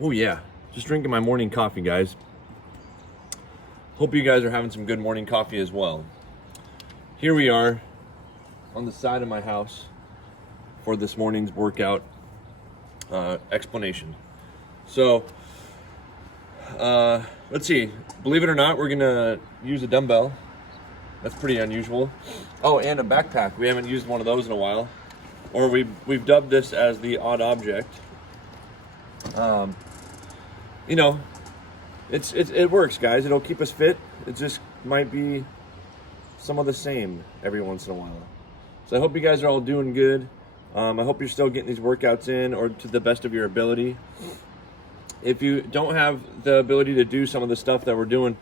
Oh yeah, just drinking my morning coffee, guys. Hope you guys are having some good morning coffee as well. Here we are on the side of my house for this morning's workout explanation. So, let's see. Believe it or not, we're gonna use a dumbbell. That's pretty unusual. Oh, and a backpack. We haven't used one of those in a while. Or we've dubbed this as the odd object. You know, it works, guys. It'll keep us fit. It just might be some of the same every once in a while. So I hope you guys are all doing good. I hope you're still getting these workouts in, or to the best of your ability. If you don't have the ability to do some of the stuff that we're doing,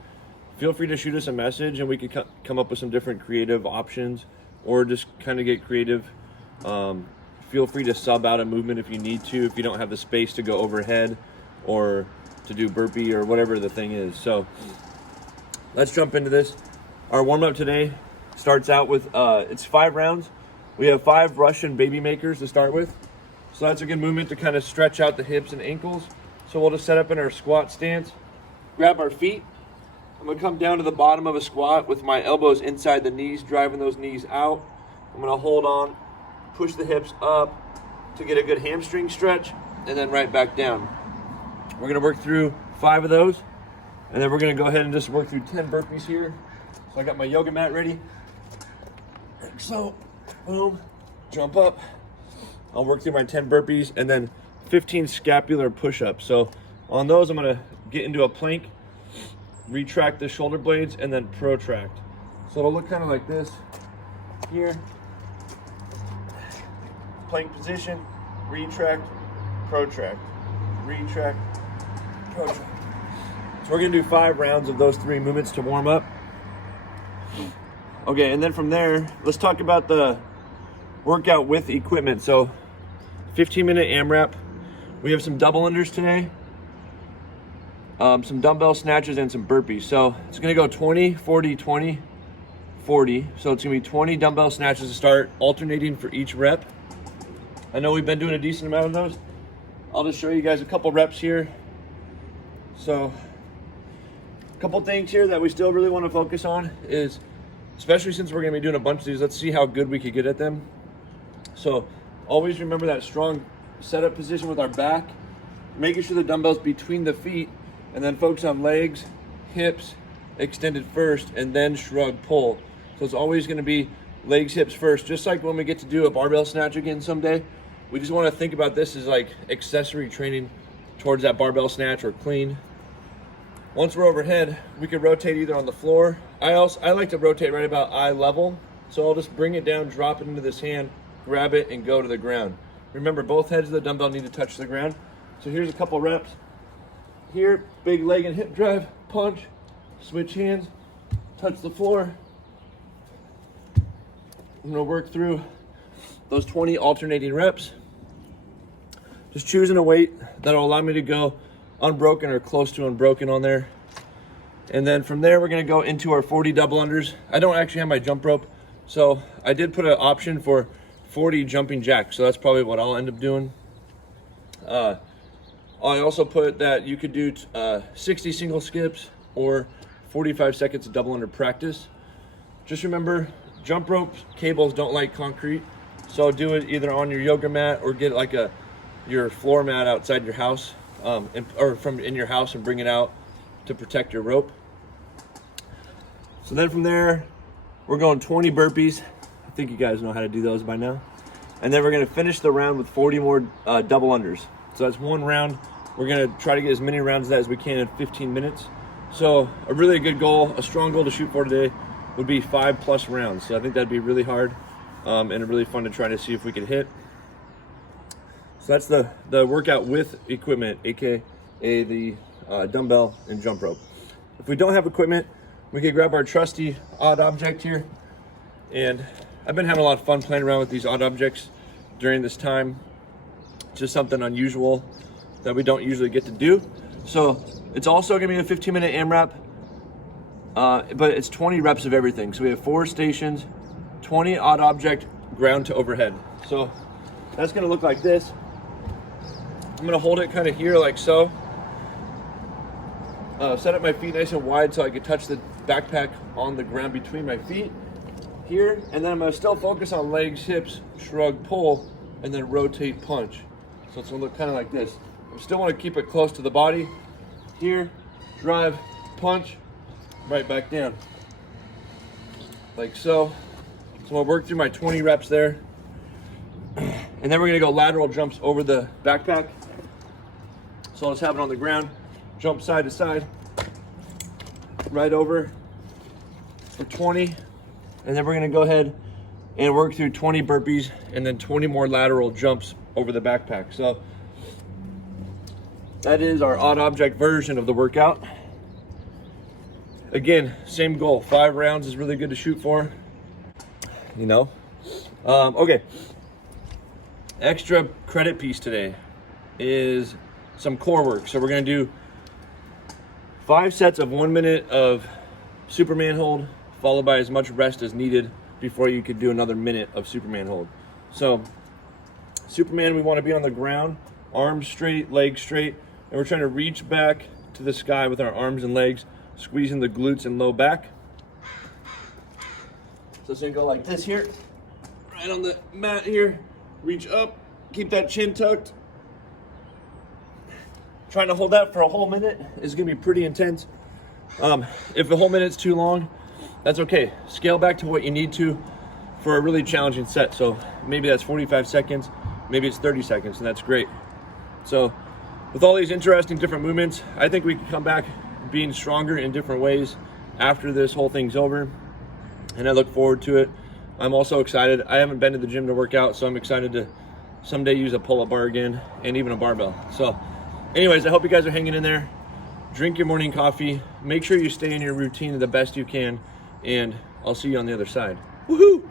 feel free to shoot us a message and we could come up with some different creative options, or just kind of get creative. Feel free to sub out a movement if you need to, if you don't have the space to go overhead or to do burpee or whatever the thing is. So let's jump into this. Our warm-up today starts out with it's 5 rounds. We have 5 Russian baby makers to start with. So that's a good movement to kind of stretch out the hips and ankles. So we'll just set up in our squat stance, grab our feet. I'm gonna come down to the bottom of a squat with my elbows inside the knees, driving those knees out. I'm gonna hold on, push the hips up to get a good hamstring stretch, and then right back down. We're gonna work through 5 of those, and then we're gonna go ahead and just work through 10 burpees here. So I got my yoga mat ready. Like so, boom, jump up. I'll work through my 10 burpees and then 15 scapular push-ups. So on those, I'm gonna get into a plank, retract the shoulder blades, and then protract. So it'll look kind of like this here. Plank position, retract, protract, retract, protract. So we're gonna do 5 rounds of those 3 movements to warm up. Okay, and then from there, let's talk about the workout with equipment. So 15-minute AMRAP. We have some double unders today, some dumbbell snatches, and some burpees. So it's gonna go 20, 40, 20, 40. So it's gonna be 20 dumbbell snatches to start, alternating for each rep. I know we've been doing a decent amount of those. I'll just show you guys a couple reps here. So a couple things here that we still really want to focus on is, especially since we're going to be doing a bunch of these, let's see how good we could get at them. So always remember that strong setup position with our back, making sure the dumbbell's between the feet, and then focus on legs, hips, extended first, and then shrug pull. So it's always going to be legs, hips first, just like when we get to do a barbell snatch again someday. We just want to think about this as like accessory training towards that barbell snatch or clean. Once we're overhead, we could rotate either on the floor. I like to rotate right about eye level. So I'll just bring it down, drop it into this hand, grab it, and go to the ground. Remember, both heads of the dumbbell need to touch the ground. So here's a couple reps. Here, big leg and hip drive, punch, switch hands, touch the floor. I'm gonna work through those 20 alternating reps. Just choosing a weight that'll allow me to go unbroken or close to unbroken on there. And then from there, we're gonna go into our 40 double unders. I don't actually have my jump rope, so I did put an option for 40 jumping jacks, so that's probably what I'll end up doing. I also put that you could do 60 single skips or 45 seconds of double under practice. Just remember, jump rope cables don't like concrete, so do it either on your yoga mat or get like your floor mat outside your house, or from in your house, and bring it out to protect your rope. So then from there, we're going 20 burpees. I think you guys know how to do those by now. And then we're gonna finish the round with 40 more double unders. So that's 1 round. We're gonna try to get as many rounds of that as we can in 15 minutes. So a really good goal, a strong goal to shoot for today would be 5+ rounds. So I think that'd be really hard and really fun to try to see if we could hit. So that's the workout with equipment, aka the dumbbell and jump rope. If we don't have equipment, we could grab our trusty odd object here. And I've been having a lot of fun playing around with these odd objects during this time. It's just something unusual that we don't usually get to do. So it's also gonna be a 15-minute AMRAP, but it's 20 reps of everything. So we have 4 stations, 20 odd object, ground to overhead. So that's gonna look like this. I'm gonna hold it kind of here like so, set up my feet nice and wide so I could touch the backpack on the ground between my feet here. And then I'm gonna still focus on legs, hips, shrug, pull, and then rotate, punch. So it's gonna look kind of like this. I still wanna keep it close to the body. Here, drive, punch, right back down. Like so. So I'm gonna work through my 20 reps there. And then we're gonna go lateral jumps over the backpack. So I'll just have it on the ground, jump side to side, right over for 20. And then we're gonna go ahead and work through 20 burpees and then 20 more lateral jumps over the backpack. So that is our odd object version of the workout. Again, same goal, 5 rounds is really good to shoot for, you know. Okay, extra credit piece today is some core work. So we're gonna do 5 sets of 1 minute of Superman hold, followed by as much rest as needed before you could do another minute of Superman hold. So Superman, we wanna be on the ground, arms straight, legs straight, and we're trying to reach back to the sky with our arms and legs, squeezing the glutes and low back. So it's gonna go like this here, right on the mat here, reach up, keep that chin tucked. Trying to hold that for a whole minute is gonna be pretty intense. If the whole minute's too long, that's okay. Scale back to what you need to for a really challenging set. So maybe that's 45 seconds, maybe it's 30 seconds, and that's great. So with all these interesting different movements, I think we can come back being stronger in different ways after this whole thing's over, and I look forward to it. I'm also excited. I haven't been to the gym to work out, so I'm excited to someday use a pull-up bar again and even a barbell. So anyways, I hope you guys are hanging in there. Drink your morning coffee. Make sure you stay in your routine the best you can, and I'll see you on the other side. Woohoo!